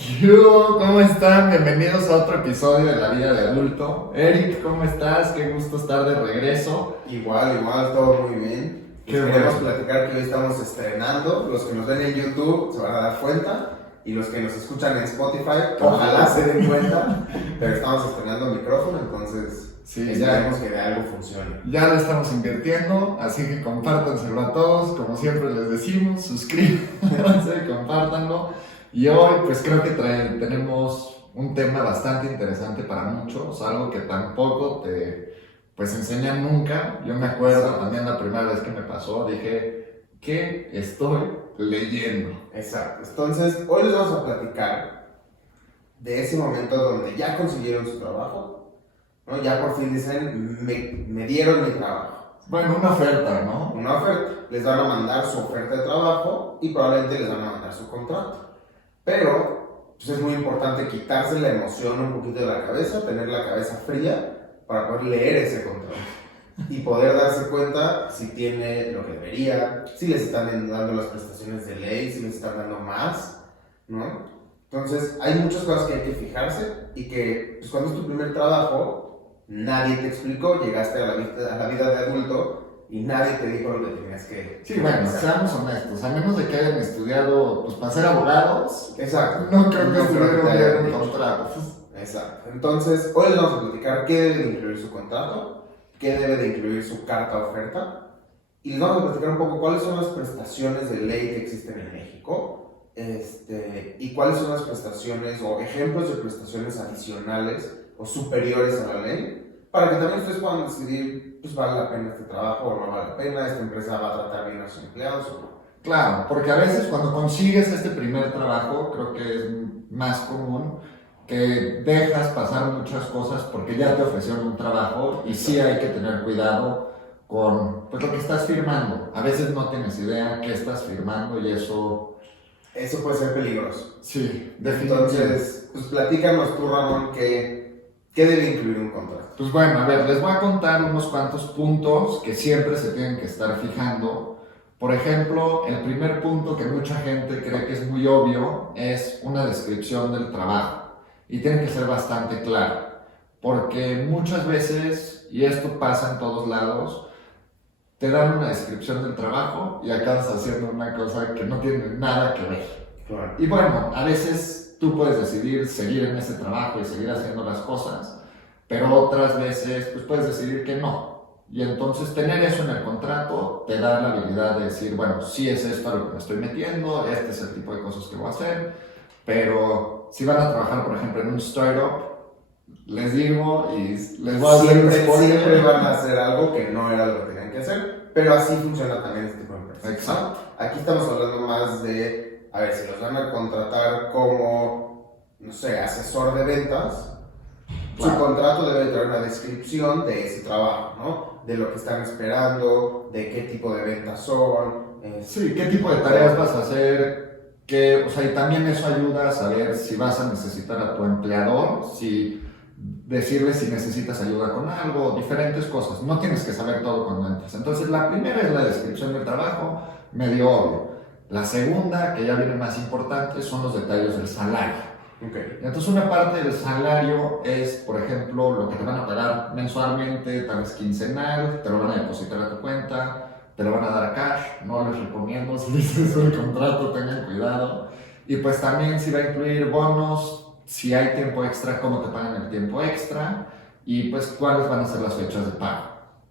¿Cómo están? Bienvenidos a otro episodio de La Vida de Adulto. Eric, ¿cómo estás? Qué gusto estar de regreso. Igual, todo muy bien. Qué Queremos bueno. platicar que hoy estamos estrenando. Los que nos ven en YouTube se van a dar cuenta. Y los que nos escuchan en Spotify, ojalá se den cuenta. Pero estamos estrenando micrófono, entonces Sí, esperemos que de algo funcione. Ya lo estamos invirtiendo, así que compártanselo a todos. Como siempre les decimos, suscríbanse, compártanlo. Y hoy pues creo que tenemos un tema bastante interesante para muchos, algo que tampoco te pues enseñan nunca. Yo me acuerdo también la primera vez que me pasó, dije, ¿qué estoy leyendo? Exacto. Entonces, hoy les vamos a platicar de ese momento donde ya consiguieron su trabajo, ¿no? Ya por fin dicen, me dieron mi trabajo. Bueno, una oferta, ¿no? Una oferta. Les van a mandar su oferta de trabajo y probablemente les van a mandar su contrato. Pero pues es muy importante quitarse la emoción un poquito de la cabeza, tener la cabeza fría para poder leer ese contrato y poder darse cuenta si tiene lo que debería, si les están dando las prestaciones de ley, si les están dando más, ¿no? Entonces hay muchas cosas que hay que fijarse y que pues, cuando es tu primer trabajo nadie te explicó, llegaste a la vida de adulto y nadie te dijo lo que tenías que Sí, bueno, seamos honestos, a menos de que hayan estudiado pues para ser abogados, Exacto. no creo que No creo que te estuvieran hayan bien dicho. contratos. Exacto. Entonces, hoy les vamos a platicar qué debe de incluir su contrato, qué debe de incluir su carta oferta, y les vamos a platicar un poco cuáles son las prestaciones de ley que existen en México, y cuáles son las prestaciones o ejemplos de prestaciones adicionales o superiores a la ley, para que también ustedes puedan decidir, pues vale la pena este trabajo o no vale la pena, esta empresa va a tratar bien a sus empleados o no. Claro, porque a veces cuando consigues este primer trabajo, creo que es más común que dejas pasar muchas cosas porque ya te ofrecieron un trabajo y sí hay que tener cuidado con pues, lo que estás firmando. A veces no tienes idea qué estás firmando y eso, Eso puede ser peligroso. sí, definitivamente. Entonces, pues platícanos tú, Ramón, qué debe incluir un contrato. Pues bueno, a ver, les voy a contar unos cuantos puntos que siempre se tienen que estar fijando. Por ejemplo, el primer punto que mucha gente cree que es muy obvio es una descripción del trabajo. Y tiene que ser bastante claro, porque muchas veces, y esto pasa en todos lados, te dan una descripción del trabajo y acabas haciendo una cosa que no tiene nada que ver. Claro. Y bueno, a veces tú puedes decidir seguir en ese trabajo y seguir haciendo las cosas, pero otras veces pues puedes decidir que no. Y entonces tener eso en el contrato te da la habilidad de decir, bueno, sí es esto a lo que me estoy metiendo, este es el tipo de cosas que voy a hacer, pero si van a trabajar, por ejemplo, en un startup, les digo y les voy a hacer un Siempre spoiler. van a hacer algo que no era lo que tenían que hacer, pero así funciona también este tipo de empresas. Exacto. Aquí estamos hablando más de, a ver, si los van a contratar como, no sé, asesor de ventas, Claro. su contrato debe traer una descripción de ese trabajo, ¿no? De lo que están esperando, de qué tipo de ventas son. Sí, qué tipo de tareas vas a hacer, o sea, y también eso ayuda a saber si vas a necesitar a tu empleador, si decirle si necesitas ayuda con algo, diferentes cosas. No tienes que saber todo cuando entras. Entonces, la primera es la descripción del trabajo, medio obvio. La segunda, que ya viene más importante, son los detalles del salario. Okay. Entonces, una parte del salario es, por ejemplo, lo que te van a pagar mensualmente, tal vez quincenal, te lo van a depositar a tu cuenta, te lo van a dar cash, no les recomiendo, si dices el contrato, tengan cuidado. Y pues también si va a incluir bonos, si hay tiempo extra, cómo te pagan el tiempo extra, y pues cuáles van a ser las fechas de pago.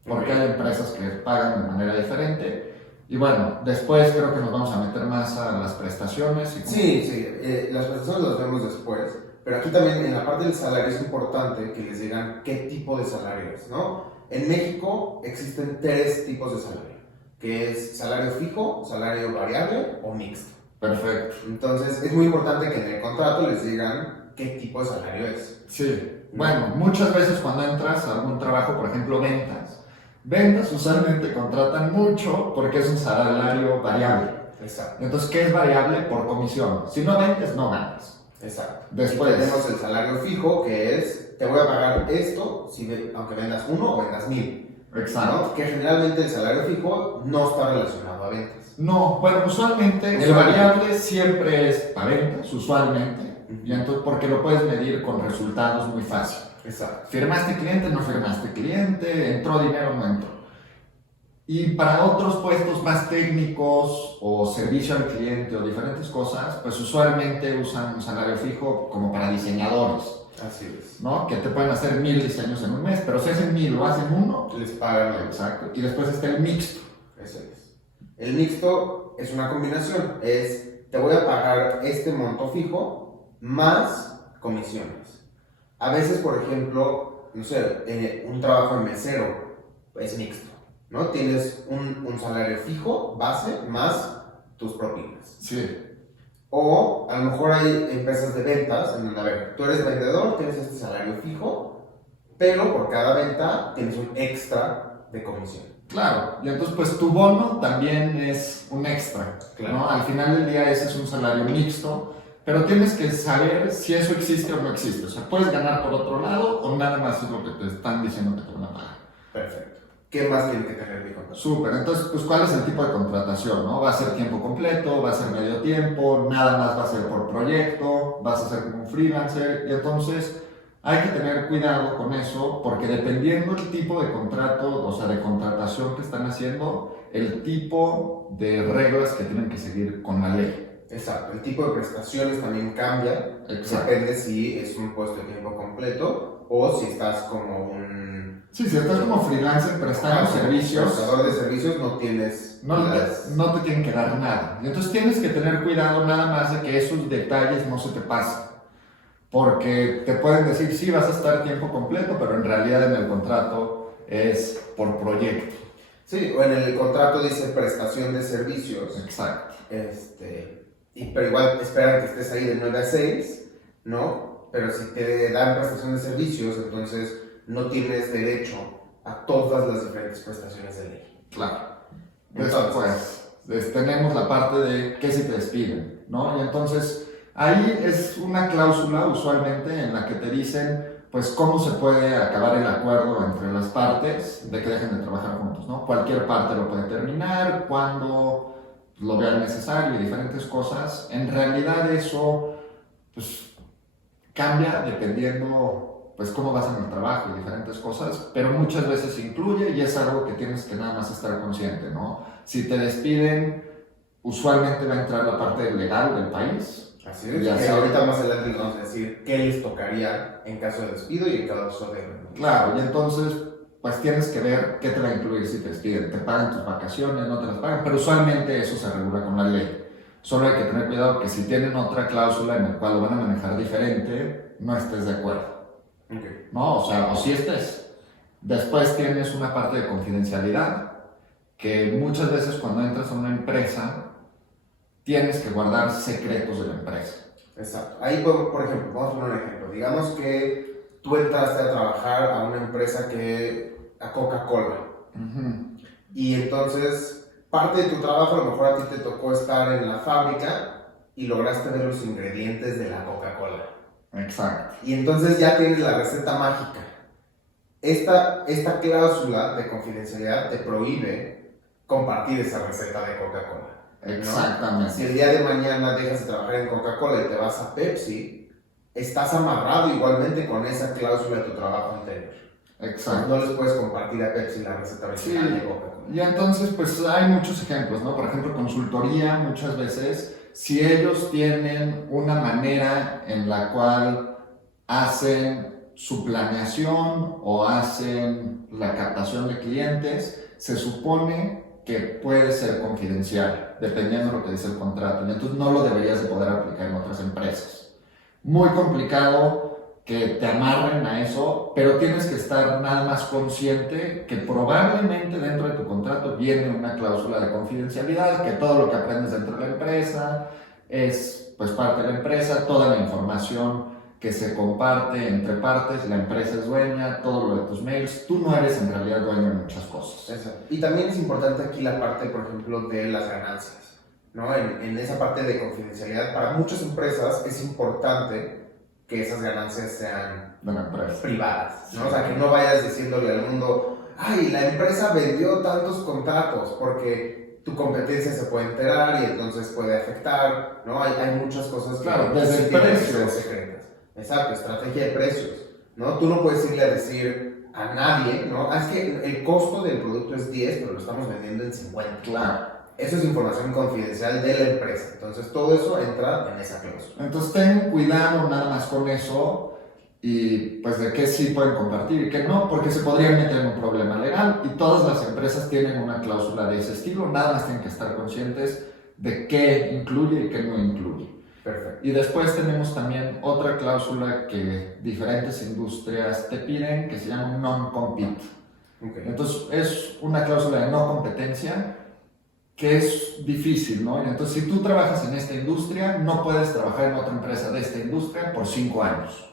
Porque hay empresas que pagan de manera diferente. Y bueno, después creo que nos vamos a meter más a las prestaciones. Y Sí, las prestaciones las vemos después, pero aquí también en la parte del salario es importante que les digan qué tipo de salario es, ¿no? En México existen 3 tipos de salario, que es salario fijo, salario variable o mixto. Perfecto. Entonces es muy importante que en el contrato les digan qué tipo de salario es. Sí, bueno, muchas veces cuando entras a algún trabajo, por ejemplo ventas usualmente contratan mucho porque es un salario variable. Exacto. Entonces, ¿qué es variable? Por comisión. Si no vendes, no ganas. Exacto. Después tenemos el salario fijo, que es, te voy a pagar esto, aunque vendas 1 o vendas 1000. Exacto. ¿No? Que generalmente el salario fijo no está relacionado a ventas. No, bueno, usualmente el variable siempre es para ventas, usualmente. Y entonces, porque lo puedes medir con resultados muy fácil. Exacto. ¿Firmaste cliente? ¿No firmaste cliente? ¿Entró dinero? ¿No entró? Y para otros puestos más técnicos o servicio al cliente o diferentes cosas, pues usualmente usan un salario fijo como para diseñadores, Así es. ¿no? Que te pueden hacer 1000 diseños en un mes, pero si hacen 1000 o hacen uno, Les pagan el... exacto. Y después está el mixto. Ese es. El mixto es una combinación. Te voy a pagar este monto fijo más comisiones. A veces, por ejemplo, no sé, un trabajo en mesero es mixto, ¿no? Tienes un salario fijo, base, más tus propinas. Sí. O a lo mejor hay empresas de ventas en donde, a ver, tú eres vendedor, tienes este salario fijo, pero por cada venta tienes un extra de comisión. Claro, y entonces pues tu bono también es un extra, Claro. ¿no? Al final del día ese es un salario mixto, pero tienes que saber si eso existe o no existe. O sea, puedes ganar por otro lado o nada más es lo que te están diciendo que te van a pagar. Perfecto. ¿Qué más tiene que tener mi contrato? Súper, entonces pues ¿cuál es el tipo de contratación, no? ¿Va a ser tiempo completo? ¿Va a ser medio tiempo? ¿Nada más va a ser por proyecto? ¿Vas a ser como un freelancer? Y entonces hay que tener cuidado con eso porque dependiendo del tipo de contrato, o sea, de contratación que están haciendo, el tipo de reglas que tienen que seguir con la ley. Exacto, el tipo de prestaciones también cambia. Exacto. Depende si es un puesto de tiempo completo o si estás como un... Sí, si estás como freelancer prestando servicios, prestador de servicios, no tienes... no te tienen que dar nada. Y entonces tienes que tener cuidado nada más de que esos detalles no se te pasen. Porque te pueden decir, sí, vas a estar tiempo completo, pero en realidad en el contrato es por proyecto. Sí, o en el contrato dice prestación de servicios. Exacto. Pero igual esperan que estés ahí de 9 a 6, ¿no? Pero si te dan prestación de servicios, entonces no tienes derecho a todas las diferentes prestaciones de ley. Claro. Entonces, Después tenemos la parte de qué si te despiden, ¿no? Y entonces ahí es una cláusula usualmente en la que te dicen pues cómo se puede acabar el acuerdo entre las partes de que dejen de trabajar juntos, ¿no? Cualquier parte lo puede terminar, cuando lo vean necesario y diferentes cosas. En realidad eso pues cambia dependiendo pues cómo vas en el trabajo y diferentes cosas, pero muchas veces incluye y es algo que tienes que nada más estar consciente, ¿no? Si te despiden, usualmente va a entrar la parte legal del país. Así es, Ya que sea- ahorita más adelante les vamos a decir qué les tocaría en caso de despido y en caso de... Claro, y entonces pues tienes que ver qué te va a incluir si te despiden. Te pagan tus vacaciones, no te las pagan, pero usualmente eso se regula con la ley. Solo hay que tener cuidado que si tienen otra cláusula en la cual lo van a manejar diferente, no estés de acuerdo. Okay. ¿No? O sea, o si estés. Después tienes una parte de confidencialidad, que muchas veces cuando entras a una empresa, tienes que guardar secretos de la empresa. Exacto. Ahí, por ejemplo, vamos a poner un ejemplo. Digamos que tú entraste a trabajar a una empresa a Coca-Cola. Uh-huh. Y entonces, parte de tu trabajo, a lo mejor a ti te tocó estar en la fábrica y lograste ver los ingredientes de la Coca-Cola. Exacto. Y entonces ya tienes la receta mágica. Esta cláusula de confidencialidad te prohíbe compartir esa receta de Coca-Cola. Exactamente. Si el día de mañana dejas de trabajar en Coca-Cola y te vas a Pepsi, estás amarrado igualmente con esa cláusula de tu trabajo anterior. Exacto. No les puedes compartir a Pepsi la receta original de Coca-Cola. Y entonces, pues hay muchos ejemplos, ¿no? Por ejemplo, consultoría, muchas veces, si ellos tienen una manera en la cual hacen su planeación o hacen la captación de clientes, se supone que puede ser confidencial, dependiendo de lo que dice el contrato. Y entonces no lo deberías de poder aplicar en otras empresas. Muy complicado que te amarren a eso, pero tienes que estar nada más consciente que probablemente dentro de tu contrato viene una cláusula de confidencialidad, que todo lo que aprendes dentro de la empresa es pues parte de la empresa, toda la información que se comparte entre partes, la empresa es dueña, todo lo de tus mails, tú no eres en realidad dueño de muchas cosas. Exacto. Y también es importante aquí la parte, por ejemplo, de las ganancias, ¿no? En esa parte de confidencialidad, para muchas empresas es importante que esas ganancias sean De la empresa. privadas, ¿no? O sea, que no vayas diciéndole al mundo, ay, la empresa vendió tantos contratos, porque tu competencia se puede enterar y entonces puede afectar, ¿no? Hay muchas cosas que Claro, sí desde tienen que ser precios. secretas. Exacto, estrategia de precios, ¿no? Tú no puedes irle a decir a nadie, ¿no? Es que el costo del producto es 10, pero lo estamos vendiendo en 50. Claro. Eso es información confidencial de la empresa. Entonces, todo eso entra en esa cláusula. Entonces ten cuidado nada más con eso y pues de qué sí pueden compartir y qué no, porque se podrían meter en un problema legal y todas las empresas tienen una cláusula de ese estilo, nada más tienen que estar conscientes de qué incluye y qué no incluye. Perfecto. Y después tenemos también otra cláusula que diferentes industrias te piden que se llama non-compete. Okay. Entonces es una cláusula de no competencia que es difícil, ¿no? Entonces, si tú trabajas en esta industria, no puedes trabajar en otra empresa de esta industria por 5 años.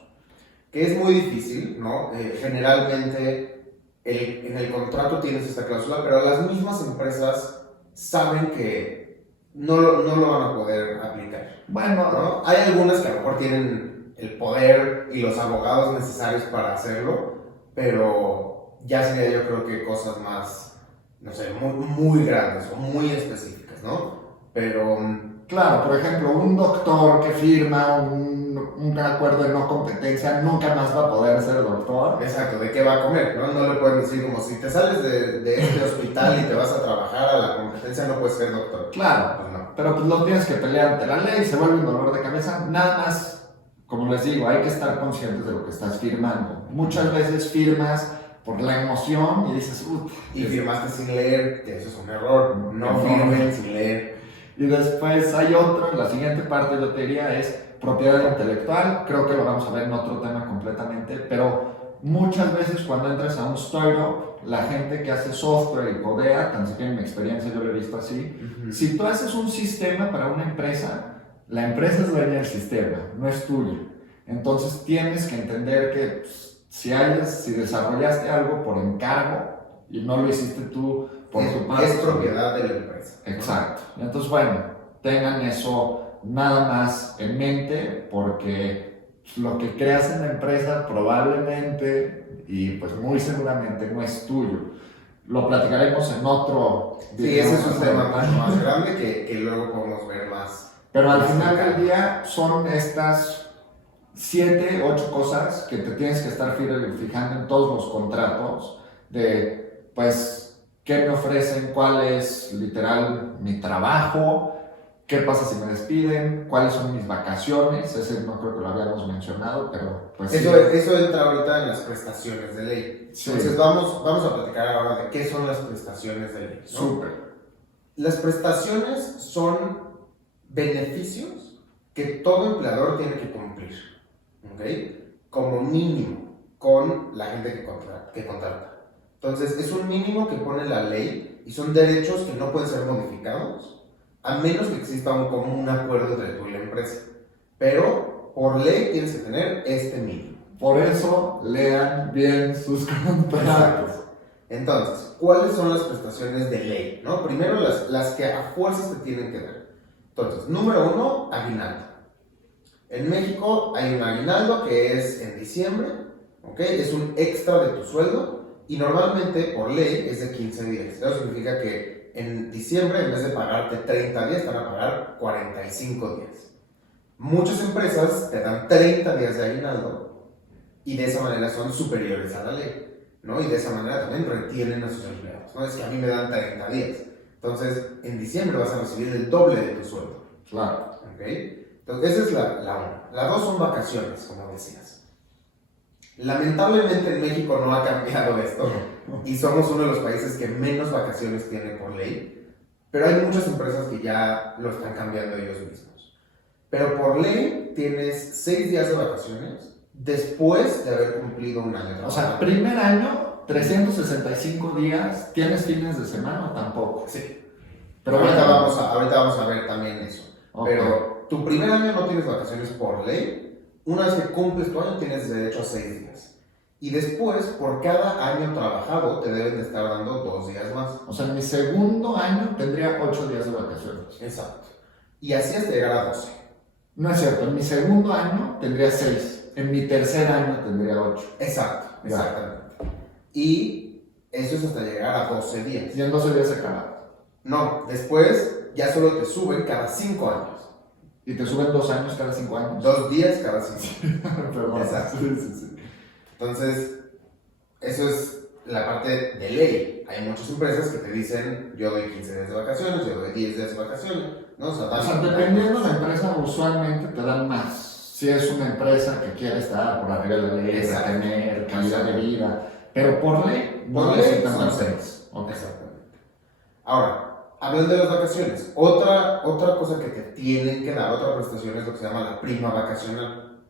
Que es muy difícil, ¿no? Generalmente en el contrato tienes esta cláusula, pero las mismas empresas saben que no lo van a poder aplicar. Bueno, ¿no? Hay algunas que a lo mejor tienen el poder y los abogados necesarios para hacerlo, pero ya sería yo creo que cosas más, no sé, muy grandes o muy específicas, ¿no? Pero claro, por ejemplo, un doctor que firma un acuerdo de no competencia nunca más va a poder ser doctor. exacto, ¿de qué va a comer? No le pueden decir como si te sales de este hospital y te vas a trabajar a la competencia no puedes ser doctor. Claro, Pues no. pero pues lo tienes que pelear ante la ley, se vuelve un dolor de cabeza. Nada más, como les digo, hay que estar conscientes de lo que estás firmando. Muchas veces firmas por la emoción y dices, y firmaste sin leer, que eso es un error. No firmen sin leer. Y después hay otro, la siguiente parte yo te diría es propiedad intelectual, creo que lo vamos a ver en otro tema completamente, pero muchas veces cuando entras a un startup, la gente que hace software y codea, tan siquiera en mi experiencia yo lo he visto así, si tú haces un sistema para una empresa, la empresa es dueña del sistema, no es tuyo. Entonces tienes que entender que pues, si desarrollaste algo por encargo y no lo hiciste tú por tu parte. Es propiedad de la empresa. Exacto. Entonces, bueno, tengan eso nada más en mente porque lo que creas en la empresa probablemente y pues muy seguramente no es tuyo. Lo platicaremos en otro video. Sí, ese es un tema mucho más grande que luego podemos ver más. Pero al final del día son estas 7, 8 cosas que te tienes que estar fijando en todos los contratos de pues qué me ofrecen, cuál es literal mi trabajo, qué pasa si me despiden, cuáles son mis vacaciones, ese no creo que lo habíamos mencionado, pero pues eso entra ahorita en las prestaciones de ley. Sí. Entonces vamos a platicar ahora de qué son las prestaciones de ley, ¿no? Súper. Las prestaciones son beneficios que todo empleador tiene que cumplir, ¿ok? Como mínimo con la gente que contrata. Entonces, es un mínimo que pone la ley y son derechos que no pueden ser modificados a menos que exista un común acuerdo entre tú y la empresa. Pero, por ley, tienes que tener este mínimo. Por eso, lean bien sus contratos. Entonces, ¿cuáles son las prestaciones de ley? ¿No? Primero, las que a fuerzas te tienen que dar. Entonces, número 1, aguinaldo. En México hay un aguinaldo que es en diciembre, ¿ok? Es un extra de tu sueldo. Y normalmente, por ley, es de 15 días. Eso significa que en diciembre, en vez de pagarte 30 días, te van a pagar 45 días. Muchas empresas te dan 30 días de aguinaldo y de esa manera son superiores a la ley, ¿no? Y de esa manera también retienen a sus empleados, ¿no? Es que a mí me dan 30 días. Entonces, en diciembre vas a recibir el doble de tu sueldo. Claro. ¿Ok? Entonces, esa es la 1. La 2 son vacaciones, como decías. Lamentablemente en México no ha cambiado esto y somos uno de los países que menos vacaciones tiene por ley, pero hay muchas empresas que ya lo están cambiando ellos mismos. Pero por ley tienes 6 días de vacaciones después de haber cumplido un año de trabajo. O sea, primer año, 365 días, ¿tienes fines de semana o tampoco? Sí. Pero ahorita vamos a ver también eso. Okay. Pero tu primer año no tienes vacaciones por ley. Una vez que cumples tu año tienes derecho a 6 días. Y después, por cada año trabajado, te deben de estar dando 2 días más. O sea, en mi segundo año tendría 8 días de vacaciones. Exacto. Y así hasta llegar a 12. No es cierto, en mi segundo año tendría 6. En mi tercer año tendría 8. Exacto, exactamente. Y eso es hasta llegar a 12 días. Y en 12 días se acaba. No, después ya solo te suben cada 5 años. Y te suben 2 años cada 5 años. 2 días cada 5 años. Perdón. Exacto. Sí. Entonces, eso es la parte de ley. Hay muchas empresas que te dicen, yo doy 15 días de vacaciones, yo doy 10 días de vacaciones, ¿no? O sea, dependiendo de la empresa, usualmente te dan más. Si es una empresa que quiere estar por arriba de la ley, Exacto. tener calidad de vida, pero por ley no Por ley necesitan son más. 6. Ok. Exactamente. Ahora, hablando de las vacaciones, otra cosa que te tienen que dar, otra prestación es lo que se llama la prima vacacional,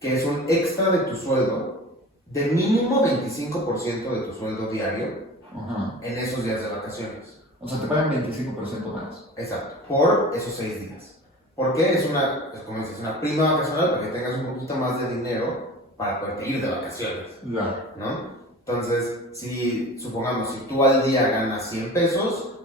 que es un extra de tu sueldo, de mínimo 25% de tu sueldo diario Ajá. en esos días de vacaciones. O sea, te pagan 25% más. Exacto, por esos 6 días. ¿Por qué? Como dices, una prima vacacional para que tengas un poquito más de dinero para poderte ir de vacaciones, Ya. ¿no? Entonces, supongamos, si tú al día ganas 100 pesos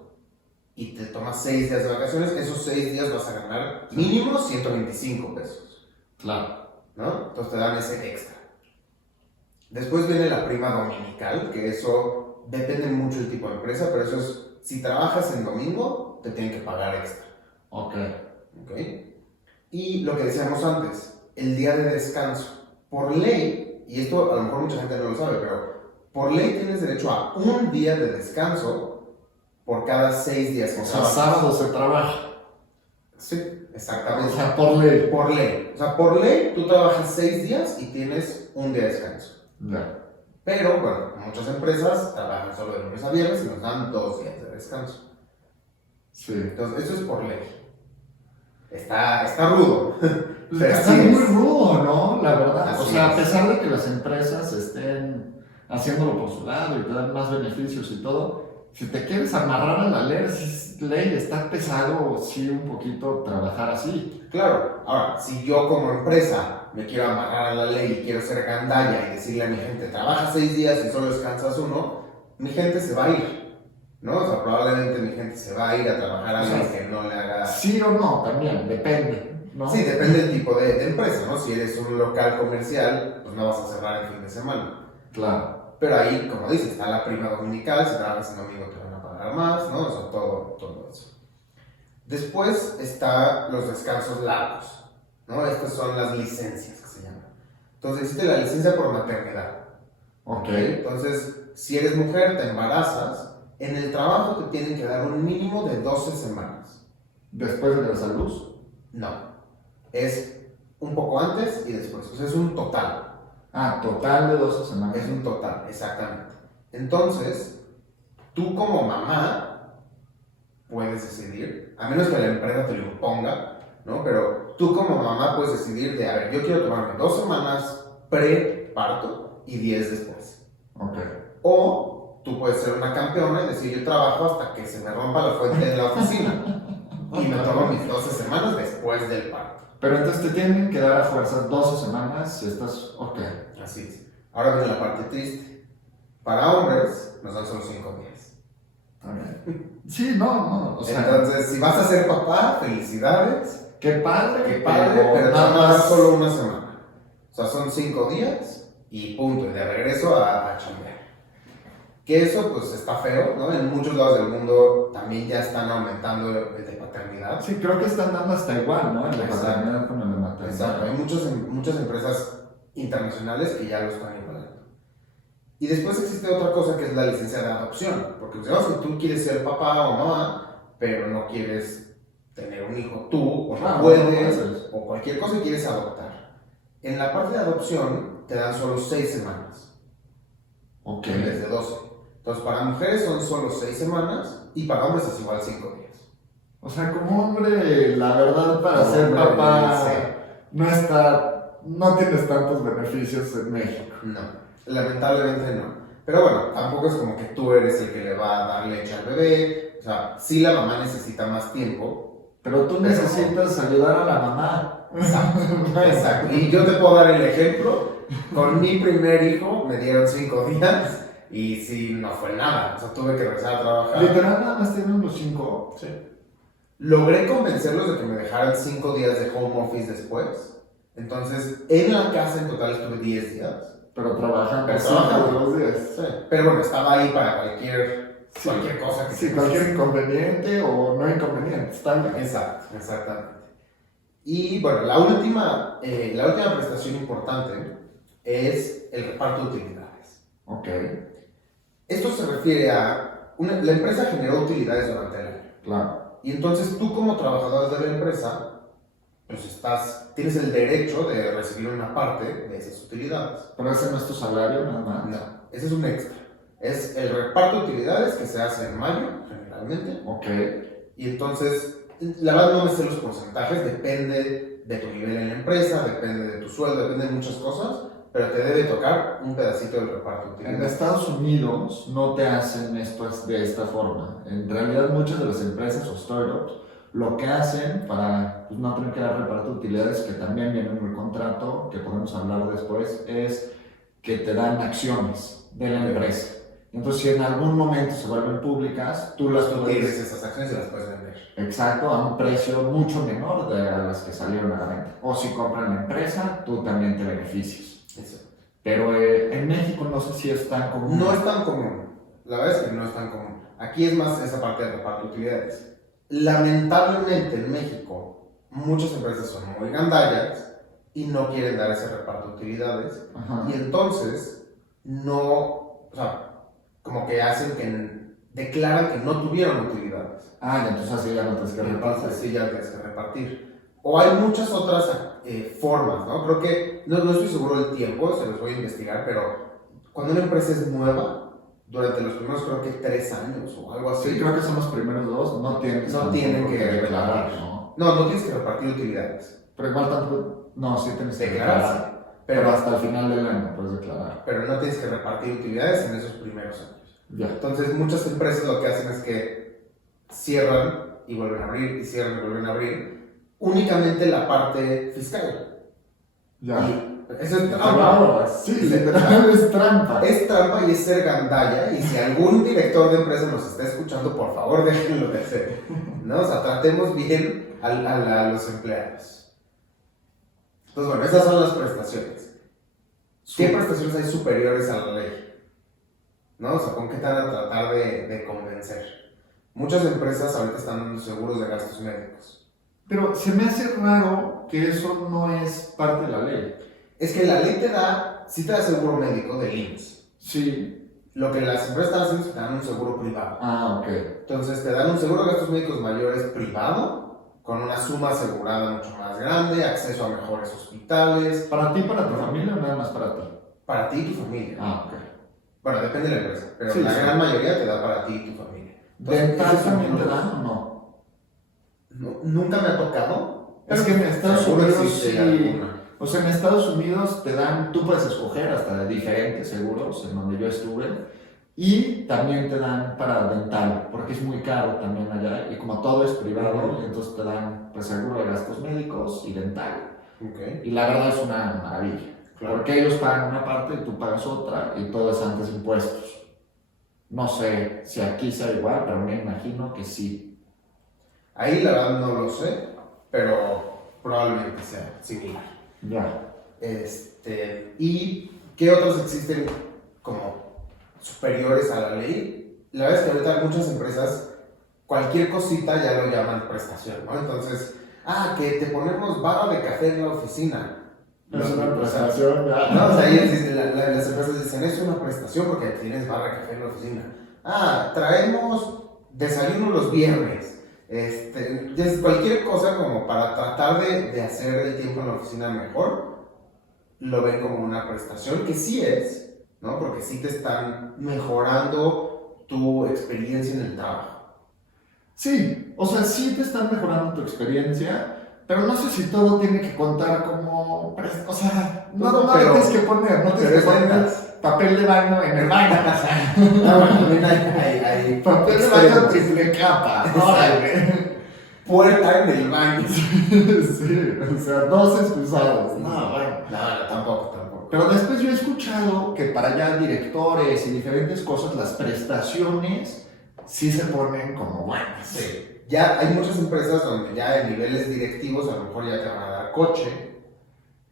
y te tomas 6 días de vacaciones, esos 6 días vas a ganar mínimo 125 pesos, Claro. ¿no? Entonces te dan ese extra. Después viene la prima dominical, que eso depende mucho del tipo de empresa, pero eso es, si trabajas en domingo, te tienen que pagar extra. Ok. ¿Ok? Y lo que decíamos antes, el día de descanso. Por ley, y esto a lo mejor mucha gente no lo sabe, pero por ley tienes derecho a un día de descanso por cada 6 días que O sea, trabajas. sábado se trabaja. Sí, exactamente. O sea, por ley. Por ley. O sea, por ley tú trabajas 6 días y tienes un día de descanso. Ya. Pero, bueno, muchas empresas trabajan solo de lunes a viernes y nos dan 2 días de descanso. Sí. Entonces, eso es por ley. Está rudo. Pero Está así muy es. rudo, ¿no? La verdad. Así o sea, a es. pesar de que las empresas estén haciéndolo por su lado y te dan más beneficios y todo, si te quieres amarrar a la ley, está pesado, sí, un poquito trabajar así. Claro, ahora, si yo como empresa me quiero amarrar a la ley y quiero ser gandalla y decirle a mi gente, trabaja 6 días y solo descansas 1, mi gente se va a ir, ¿no? O sea, probablemente mi gente se va a ir a trabajar a alguien que no le haga... Sí o no, también, depende, ¿no? Sí, depende del tipo de empresa, ¿no? Si eres un local comercial, pues no vas a cerrar el fin de semana. Claro. Pero ahí, como dices, está la prima dominical, si trabajas en domingo te van a pagar más, ¿no? O sea, todo eso. Después están los descansos largos, ¿no? Estas son las licencias que se llaman. Entonces, existe la licencia por maternidad. Ok. Entonces, si eres mujer, te embarazas, en el trabajo te tienen que dar un mínimo de 12 semanas. ¿Después de la luz? No, es un poco antes y después. O sea, es un total. Ah, total de 12 semanas. Es un total, exactamente. Entonces, tú como mamá puedes decidir, a menos que la empresa te lo imponga, ¿no? Pero tú como mamá puedes decidir de, a ver, yo quiero tomarme 2 semanas pre-parto y 10 después. Ok. O tú puedes ser una campeona y decir, yo trabajo hasta que se me rompa la fuente de la oficina y me tomo mis 12 semanas después del parto. Pero entonces te tienen que dar a fuerza 12 semanas si estás... Ok. Así es. Ahora viene la parte triste. Para hombres nos dan solo 5 días. Sí, no. O sea, Entonces, si vas a ser papá, felicidades. qué padre, Pero te nada van a dar más. solo una semana. O sea, son 5 días y punto. Y de regreso a chambear. Que eso, pues, está feo, ¿no? En muchos lados del mundo también ya están aumentando el de paternidad. Sí, creo que están dando hasta igual, ¿no? El de Exacto. paternidad con el de maternidad. Exacto. Hay muchas empresas internacionales que ya lo están igualando. Y después existe otra cosa que es la licencia de adopción. Porque digamos que tú quieres ser papá o mamá, pero no quieres tener un hijo tú, o no puedes, o cualquier cosa y quieres adoptar. En la parte de adopción te dan solo 6 semanas. Ok. En vez de 12. Entonces, para mujeres son solo 6 semanas y para hombres es igual 5 días. O sea, como hombre, la verdad, para Como ser hombre, papá, sí. no tienes tantos beneficios en México. No, lamentablemente no. Pero bueno, tampoco es como que tú eres el que le va a dar leche al bebé. O sea, sí la mamá necesita más tiempo. Pero tú necesitas ayudar a la mamá. Exacto. Y yo te puedo dar el ejemplo. Con mi primer hijo me dieron 5 días y sí, no fue nada. O sea, tuve que regresar a trabajar. Literal, nada más tienen los 5. Sí. Logré convencerlos de que me dejaran 5 días de home office después. Entonces, en la casa en total estuve 10 días. Pero trabajan Pero todos trabajando. los días. Sí. Pero bueno, estaba ahí para cualquier Sí. cualquier cosa que Sí, tengas. cualquier inconveniente o no inconveniente, está bien. Exacto, exactamente. Y bueno, la última prestación importante es el reparto de utilidades. Ok, Esto se refiere a, la empresa generó utilidades durante el año. claro. Y entonces tú como trabajador de la empresa, pues tienes el derecho de recibir una parte de esas utilidades. Pero ese no es tu salario, nada más. No, ese es un extra. Es el reparto de utilidades que se hace en mayo, generalmente. Ok, Y entonces, la verdad no me sé los porcentajes, depende de tu nivel en la empresa, depende de tu sueldo, depende de muchas cosas, pero te debe tocar un pedacito del reparto de en utilidades. Estados Unidos no te hacen esto de esta forma. En realidad muchas de las empresas o startups lo que hacen para pues, no tener que dar reparto de utilidades, que también viene en el contrato, que podemos hablar después, es que te dan acciones de la empresa. Entonces, si en algún momento se vuelven públicas, tú las Tú tienes puedes, esas acciones y las puedes vender. exacto, a un precio mucho menor de a las que salieron a la venta. O si compran la empresa, tú también te beneficias. Eso. Pero en México no sé si es tan común. No es tan común. La verdad es que no es tan común. Aquí es más esa parte del reparto de utilidades. Lamentablemente en México, muchas empresas son muy gandallas y no quieren dar ese reparto de utilidades. Ajá. Y entonces no, o sea, como que hacen que declaran que no tuvieron utilidades. Ah, y entonces así ya no tienes que Entonces repartir. sí ya tienes que repartir. O hay muchas otras formas, ¿no? Creo que, no estoy seguro del tiempo, se los voy a investigar, pero cuando una empresa es nueva, durante los primeros creo que 3 años o algo así, Sí, creo que son los primeros dos, no tienes no tienen que declarar, repartir. ¿no? No tienes que repartir utilidades. Pero igual tampoco, no, sí tienes que Declarar, declarar. Pero hasta el final del año puedes declarar. pero no tienes que repartir utilidades en esos primeros años. Ya. Entonces muchas empresas lo que hacen es que cierran y vuelven a abrir y cierran y vuelven a abrir únicamente la parte fiscal. Ya. Y eso es trampa. Claro, sí, literal es trampa. Es trampa y es ser gandalla. Y si algún director de empresa nos está escuchando, por favor déjenlo de hacer, ¿no? O sea, tratemos bien a los empleados. Entonces, bueno, esas son las prestaciones. ¿Qué prestaciones hay superiores a la ley? ¿No? O sea, ¿con qué te van a tratar de convencer? Muchas empresas ahorita están dando seguros de gastos médicos. Pero se me hace raro que eso no es parte de la ley. Es que la ley sí te da seguro médico del IMSS. Sí. Lo que las empresas están haciendo es que te dan un seguro privado. Ah, ok. Entonces te dan un seguro de gastos médicos mayores privado, con una suma asegurada mucho más grande, acceso a mejores hospitales, ¿Para ti, para tu familia o nada más para ti? para ti y tu familia. Ah, ok. Bueno, depende de la empresa, pero Sí, la sí. gran mayoría te da para ti y tu familia. Entonces, ¿Dental esos también te seguros- dan o no? Nunca me ha tocado. Es que en Estados seguro Unidos existe sí. alguna. O sea, en Estados Unidos te dan, tú puedes escoger hasta de diferentes seguros en donde yo estuve y también te dan para dental, porque es muy caro también allá y como todo es privado, entonces te dan pues seguro de gastos médicos y dental. Ok, Y la verdad es una maravilla, claro. porque ellos pagan una parte y tú pagas otra y todo es antes de impuestos. No sé si aquí sea igual, pero me imagino que sí. Ahí la verdad no lo sé, pero probablemente sea similar. Ya. ¿Y qué otros existen como superiores a la ley? La verdad es que ahorita muchas empresas, cualquier cosita ya lo llaman prestación, ¿no? Entonces, que te ponemos barra de café en la oficina. Es una prestación, ya. No, o sea, las empresas dicen, es una prestación porque tienes barra de café en la oficina. Traemos desayuno los viernes. Cualquier cosa como para tratar de hacer el tiempo en la oficina mejor, lo ven como una prestación, que sí es, ¿no? Porque sí te están mejorando tu experiencia en el trabajo. Sí, o sea, sí te están mejorando tu experiencia, pero no sé si todo tiene que contar como... O sea, no Pero- tienes que poner, no tienes pero que poner ventas. papel de baño en el baño. O sea, Bueno, también hay papel de baño extremos. triple capa. Órale. Puerta en el baño. Sí, o sea, dos excusados. No, bueno. No, tampoco. Pero después yo he escuchado que para ya directores y diferentes cosas, las prestaciones sí se ponen como buenas. Sí. Ya hay muchas empresas donde ya en niveles directivos a lo mejor ya te van a dar coche,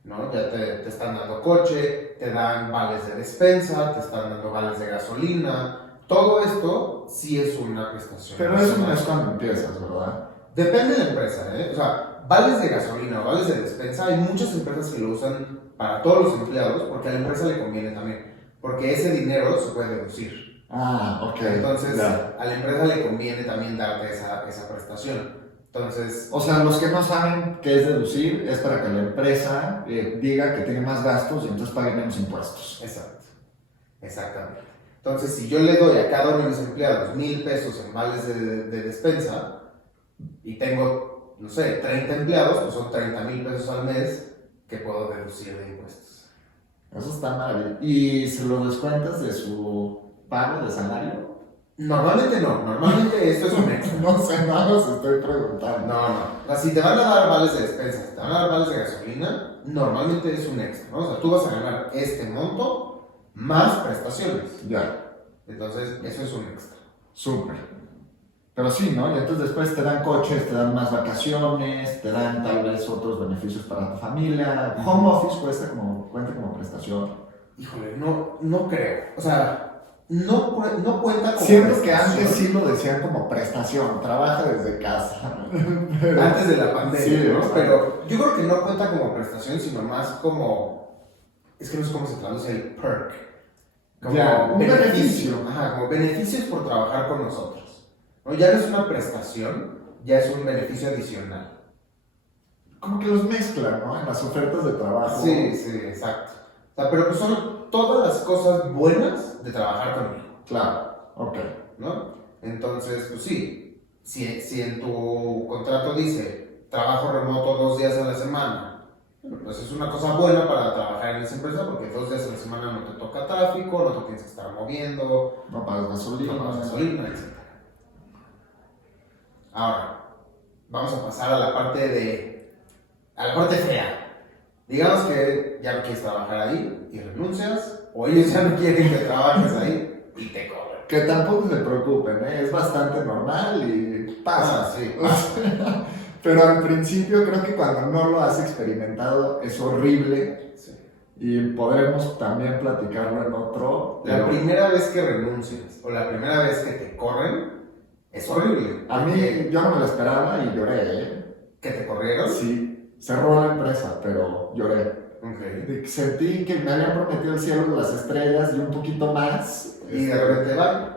¿no? Ya te están dando coche, te dan vales de despensa, te están dando vales de gasolina. Todo esto sí es una prestación. Pero eso no es cuando empiezas, ¿verdad? Depende de la empresa, ¿eh? O sea, vales de gasolina o vales de despensa, hay muchas empresas que lo usan para todos los empleados porque a la empresa le conviene también. Porque ese dinero se puede deducir. Ah, ok. Entonces, Ya. a la empresa le conviene también darte esa prestación. Entonces, O sea, los que no saben qué es deducir es para que la empresa diga que tiene más gastos y entonces pague menos impuestos. exacto, exactamente. Entonces, si yo le doy a cada uno de mis empleados 1,000 pesos en vales de despensa y tengo, no sé, 30 empleados, pues son 30,000 pesos al mes que puedo deducir de impuestos. Eso está mal. ¿Y se lo descuentas de su pago de salario? Normalmente no, normalmente esto es un extra. No sé, nada más estoy preguntando. No, no. O sea, si te van a dar vales de despensa, si te van a dar vales de gasolina, normalmente es un extra, ¿no? O sea, tú vas a ganar este monto más prestaciones. Ya, Entonces, eso es un extra. súper. Pero sí, ¿no? Y entonces después te dan coches, te dan más vacaciones, te dan tal vez otros beneficios para tu familia. Home office cuenta como prestación. Híjole, no creo. O sea, no cuenta como Siento que prestación. antes sí lo decían como prestación, trabaja desde casa. Pero- Antes de la pandemia, Sí, ¿no? exacto. Pero yo creo que no cuenta como prestación, sino más como... Es que no sé cómo se traduce el perk. Como Ya, un beneficio. Ajá, como beneficios por trabajar con nosotros. ¿No? Ya no es una prestación, ya es un beneficio adicional. Como que los mezclan, ¿no? En las ofertas de trabajo. Sí, sí, exacto. O sea, pero pues son todas las cosas buenas de trabajar conmigo, Claro, ok. ¿no? Entonces, pues sí, si en tu contrato dice trabajo remoto 2 días a la semana, pues es una cosa buena para trabajar en esa empresa porque 2 días a la semana no te toca tráfico, no te tienes que estar moviendo, No pagas gasolina. no pagas gasolina, etc. Ahora, vamos a pasar a la parte fea. Digamos que ya no quieres trabajar ahí y renuncias, o ellos ya no quieren que trabajes ahí y te cobran. Que tampoco se preocupen, ¿eh? Es bastante normal y pasa. Ah, sí, Pero al principio creo que cuando no lo has experimentado es horrible sí. y podremos también platicarlo en otro. La pero primera vez que renuncias o la primera vez que te corren es horrible. a mí yo no me lo esperaba y lloré, ¿eh? ¿Que te corrieron? Sí, cerró la empresa, pero lloré. Ok. Sentí que me habían prometido el cielo, las estrellas y un poquito más. Y de repente va.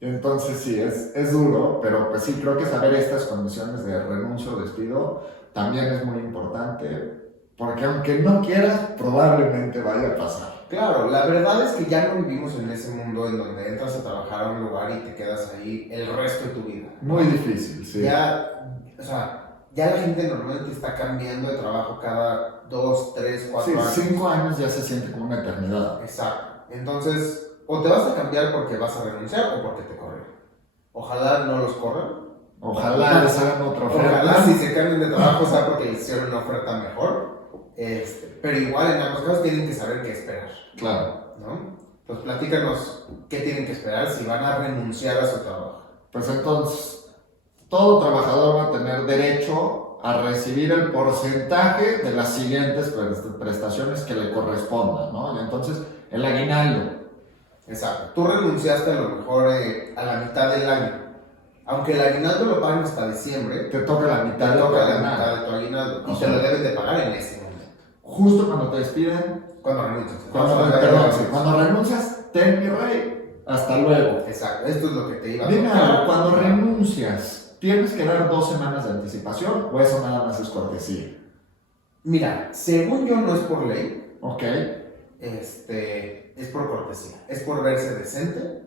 Entonces sí, es duro, pero pues sí, creo que saber estas condiciones de renuncio o despido también es muy importante, porque aunque no quieras, probablemente vaya a pasar. Claro, la verdad es que ya no vivimos en ese mundo en donde entras a trabajar a un lugar y te quedas ahí el resto de tu vida. Muy difícil, sí. Ya, o sea, ya la gente normalmente está cambiando de trabajo cada 2, 3, 4 Sí, años. 5 años ya se siente como una eternidad. Exacto. Entonces, o te vas a cambiar porque vas a renunciar o porque te corren. Ojalá no los corran. Ojalá les hagan otra oferta. Ojalá si se cambian de trabajo sea porque les hicieron una oferta mejor. Pero igual en ambos casos tienen que saber qué esperar, Claro. ¿no? Pues platícanos qué tienen que esperar si van a renunciar a su trabajo. Pues entonces, todo trabajador va a tener derecho a recibir el porcentaje de las siguientes prestaciones que le correspondan, ¿no? Y entonces, el aguinaldo. Exacto. Tú renunciaste a lo mejor a la mitad del año. Aunque el aguinaldo lo pagan hasta diciembre, Te toca la te mitad de tu toca la aguinaldo. mitad de tu aguinaldo. O Y te sea, lo deben de pagar en ese momento. Justo cuando te despiden, Cuando renuncias. cuando renuncias, ten mi rey, hasta luego. Exacto. Esto es lo que te iba a Dime tocar. algo, cuando renuncias, ¿tienes que dar 2 semanas de anticipación o eso nada más es cortesía? Mira, según yo no es por ley. Ok, Es por cortesía, es por verse decente,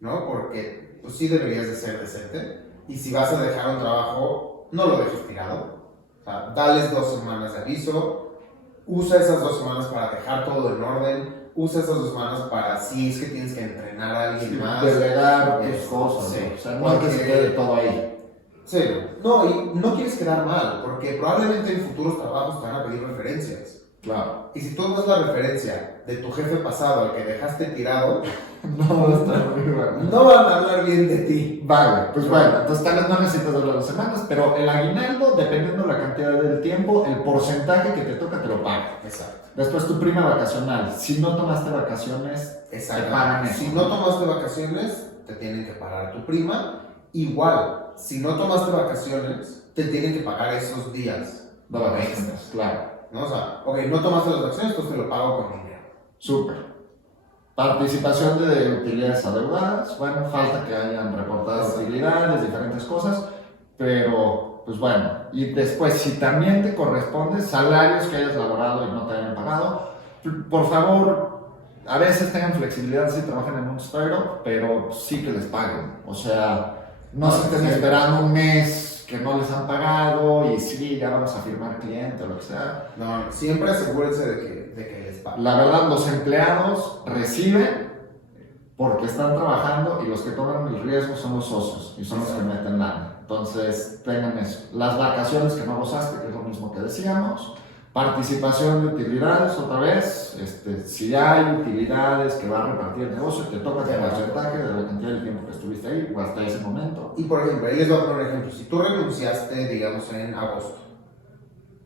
¿no? Porque pues sí deberías de ser decente y si vas a dejar un trabajo, no lo dejes tirado, o sea, dales 2 semanas de aviso, usa esas 2 semanas para dejar todo en orden, usa esas 2 semanas para si es que tienes que entrenar a alguien más. delegar tus Este, cosas, sí, ¿no? O sea, no que se quede todo ahí. Sí, no, y no quieres quedar mal, porque probablemente en futuros trabajos te van a pedir referencias. Claro. Y si tú das la referencia de tu jefe pasado al que dejaste tirado, No, está muy bueno. no van a hablar bien de ti. Vale, pues bueno, entonces tal vez no necesitas darle 2 semanas, pero el aguinaldo, dependiendo de la cantidad del tiempo, el porcentaje que te toca te lo paga. Exacto. Después tu prima vacacional, si no tomaste vacaciones, te pagan eso. Si no tomaste vacaciones, te tienen que pagar tu prima. Igual, si no tomaste vacaciones, te tienen que pagar esos días De vacaciones, claro. ¿no? O sea, ok, no tomaste las vacaciones, entonces te lo pago con dinero. Súper. Participación de utilidades adeudadas. Bueno, falta que hayan reportado utilidades, diferentes cosas, pero pues bueno. Y después, si también te corresponde salarios que hayas laborado y no te hayan pagado, por favor, a veces tengan flexibilidad si trabajan en un startup, pero sí que les paguen. O sea, no se estén esperando un mes que no les han pagado y sí, ya vamos a firmar cliente o lo que sea. No, siempre asegúrense de que les paguen. La verdad, los empleados reciben porque están trabajando y los que toman el riesgo son los socios y son los que meten lana. Entonces, tengan eso. Las vacaciones que no gozaste, que es lo mismo que decíamos. Participación de utilidades, otra vez. Si hay utilidades que va a repartir el negocio, te toca el porcentaje de la cantidad de tiempo que estuviste ahí o hasta ese momento. Y por ejemplo, ahí les voy a poner un ejemplo. Si tú renunciaste, digamos, en agosto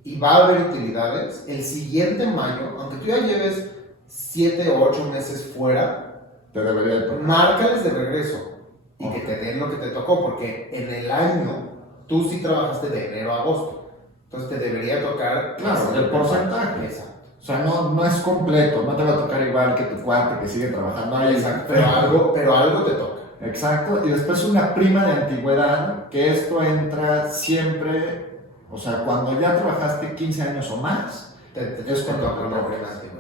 y va a haber utilidades, el siguiente mayo, aunque tú ya lleves 7 o 8 meses fuera, te debería de tocar. Márcales de regreso y que te den lo que te tocó, porque en el año tú sí trabajaste de enero a agosto. Entonces te debería tocar... Claro, el porcentaje. Exacto. O sea, no es completo, no te va a tocar igual que tu cuate que sigue trabajando ahí. Exacto, pero algo te toca. Exacto, y después una prima de antigüedad, que esto entra siempre, o sea, cuando ya trabajaste 15 años o más, Es cuando toca.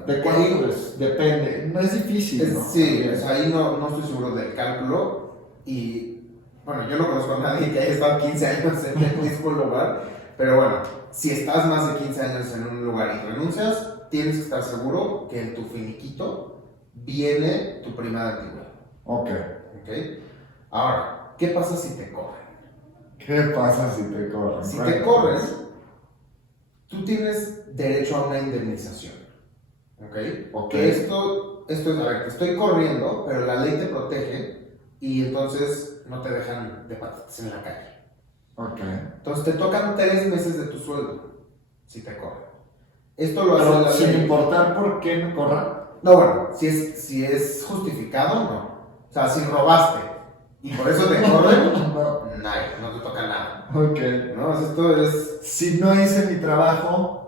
¿De cuánto es? Depende, no es difícil, ¿no? Sí, o sea, ahí no estoy seguro del cálculo y, bueno, yo no conozco a nadie que haya estado 15 años en el mismo lugar, pero bueno, si estás más de 15 años en un lugar y renuncias, tienes que estar seguro que en tu finiquito viene tu prima de antigüedad. Ok. Ahora, ¿qué pasa si te corren? ¿Qué pasa si te corren? Si te corren, tú tienes derecho a una indemnización. Ok. Esto es, a ver, te estoy corriendo, pero la ley te protege y entonces no te dejan de patitas en la calle. Ok. Entonces te tocan 3 meses de tu sueldo si te corren. Esto lo hace la sin ley. importar por qué me corran. No, bueno, si es justificado, no. O sea, si robaste y por eso te corren, no te toca nada. Ok. ¿No? Esto es... Si no hice mi trabajo...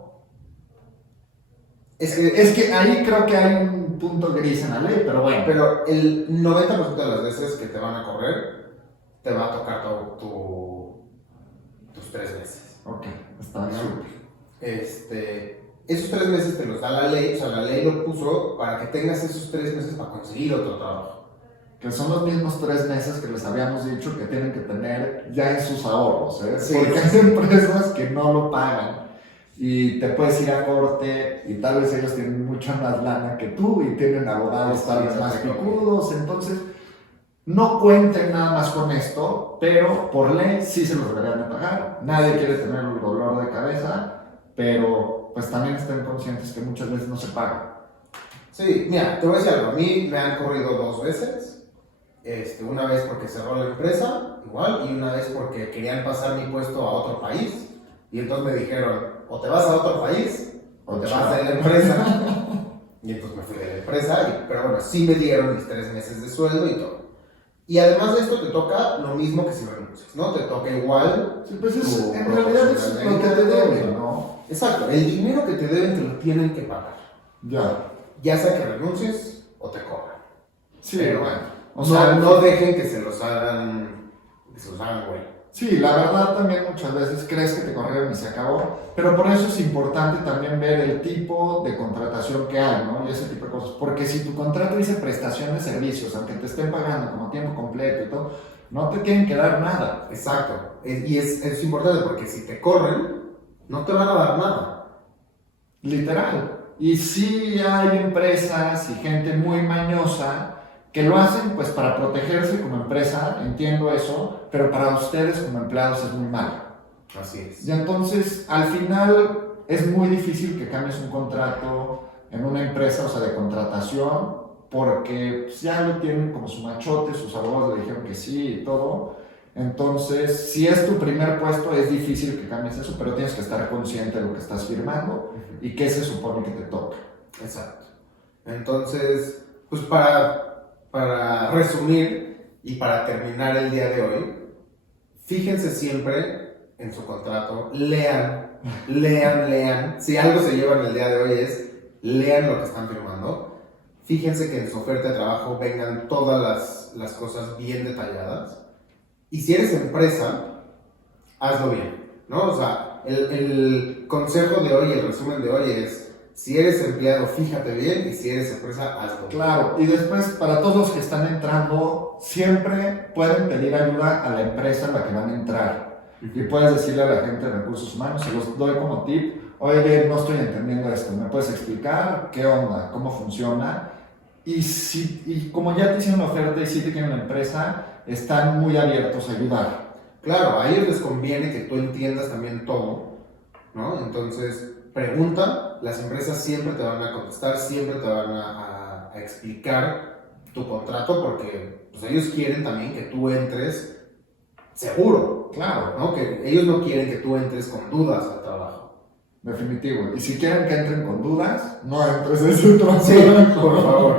Es que ahí creo que hay un punto gris en la ley, pero bueno. Pero el 90% de las veces que te van a correr, te va a tocar tus 3 meses. Ok, está súper. Esos 3 meses te los da la ley, o sea, la ley lo puso para que tengas esos 3 meses para conseguir otro trabajo. Que son los mismos 3 meses que les habíamos dicho que tienen que tener ya en sus ahorros, ¿eh? Sí, porque hay empresas que no lo pagan y te puedes ir a corte y tal vez ellos tienen mucha más lana que tú y tienen abogados tal vez más picudos, entonces no cuenten nada más con esto, pero por ley sí se los deberían de pagar. Nadie quiere tener el dolor de cabeza, pero pues también estén conscientes que muchas veces no se paga. Sí, mira, te voy a decir algo, a mí me han corrido 2 veces. Una vez porque cerró la empresa, igual, y una vez porque querían pasar mi puesto a otro país, y entonces me dijeron, o te vas a otro país, o te vas de la empresa, y entonces me fui de la empresa, pero bueno, sí me dieron mis 3 meses de sueldo y todo. Y además de esto te toca lo mismo que si renuncias, ¿no? Te toca igual. Sí, pues en realidad es lo que te deben, ¿no? Exacto, el dinero que te deben te lo tienen que pagar. Ya sea que renuncies o te cobran. Sí, pero bueno. O sea, no dejen que se los hagan güey. Sí, la verdad también muchas veces crees que te corrieron y se acabó, pero por eso es importante también ver el tipo de contratación que hay, ¿no? Y ese tipo de cosas, porque si tu contrato dice prestación de servicios, aunque te estén pagando como tiempo completo y todo, no te tienen que dar nada. Exacto, y es importante porque si te corren, no te van a dar nada. Literal. Y sí hay empresas y gente muy mañosa que lo hacen pues para protegerse como empresa, entiendo eso, pero para ustedes como empleados es muy malo. Así es. Y entonces al final es muy difícil que cambies un contrato en una empresa, o sea, de contratación, porque pues, ya lo tienen como su machote, sus abogados le dijeron que sí y todo. Entonces, si es tu primer puesto, es difícil que cambies eso, pero tienes que estar consciente de lo que estás firmando y qué se supone que te toca. Exacto. Entonces, pues para resumir, Y para terminar el día de hoy, fíjense siempre en su contrato, lean. Si algo se lleva en el día de hoy es lean lo que están firmando. Fíjense que en su oferta de trabajo vengan todas las cosas bien detalladas. Y si eres empresa, hazlo bien, ¿no? O sea, el consejo de hoy, el resumen de hoy es, si eres empleado, fíjate bien, y si eres empresa, hazlo bien. Claro, y después, para todos los que están entrando, siempre pueden pedir ayuda a la empresa en la que van a entrar. Y puedes decirle a la gente de recursos humanos, se los doy como tip, oye, no estoy entendiendo esto, ¿me puedes explicar qué onda, cómo funciona? Y como ya te hicieron la oferta y sí te quieren la empresa, están muy abiertos a ayudar. Claro, a ellos les conviene que tú entiendas también todo, ¿no? Entonces, pregunta, las empresas siempre te van a contestar, siempre te van a explicar tu contrato, porque pues, ellos quieren también que tú entres seguro, Claro, ¿no? Que ellos no quieren que tú entres con dudas al trabajo. definitivo. Y si quieren que entren con dudas, no entres en ese trabajo. Sí, por favor.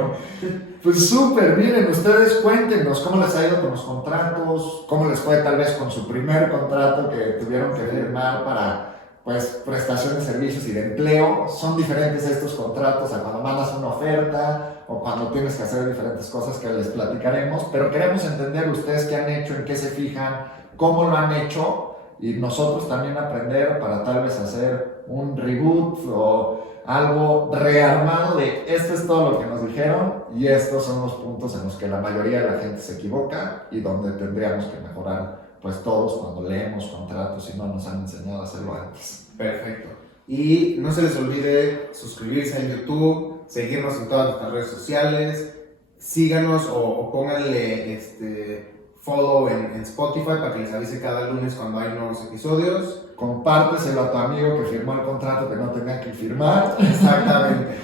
Pues súper, miren, ustedes cuéntenos cómo les ha ido con los contratos, cómo les fue tal vez con su primer contrato que tuvieron que firmar para pues prestación de servicios y de empleo. Son diferentes estos contratos a cuando mandas una oferta o cuando tienes que hacer diferentes cosas que les platicaremos, pero queremos entender ustedes qué han hecho, en qué se fijan, cómo lo han hecho y nosotros también aprender para tal vez hacer un reboot o algo rearmado de esto es todo lo que nos dijeron y estos son los puntos en los que la mayoría de la gente se equivoca y donde tendríamos que mejorar pues todos cuando leemos contratos y no nos han enseñado a hacerlo antes. Perfecto. Y no se les olvide suscribirse en YouTube, seguirnos en todas nuestras redes sociales, síganos o pónganle follow en Spotify para que les avise cada lunes cuando hay nuevos episodios. Compárteselo a tu amigo que firmó el contrato que no tenía que firmar. Exactamente.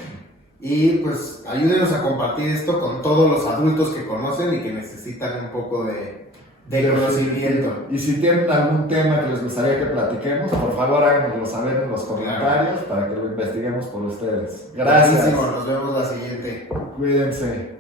Y pues ayúdenos a compartir esto con todos los adultos que conocen y que necesitan un poco de conocimiento. Y si tienen algún tema que les gustaría que platiquemos, por favor háganoslo saber en los comentarios para que lo investiguemos por ustedes. Gracias. Buenísimo, nos vemos la siguiente. Cuídense.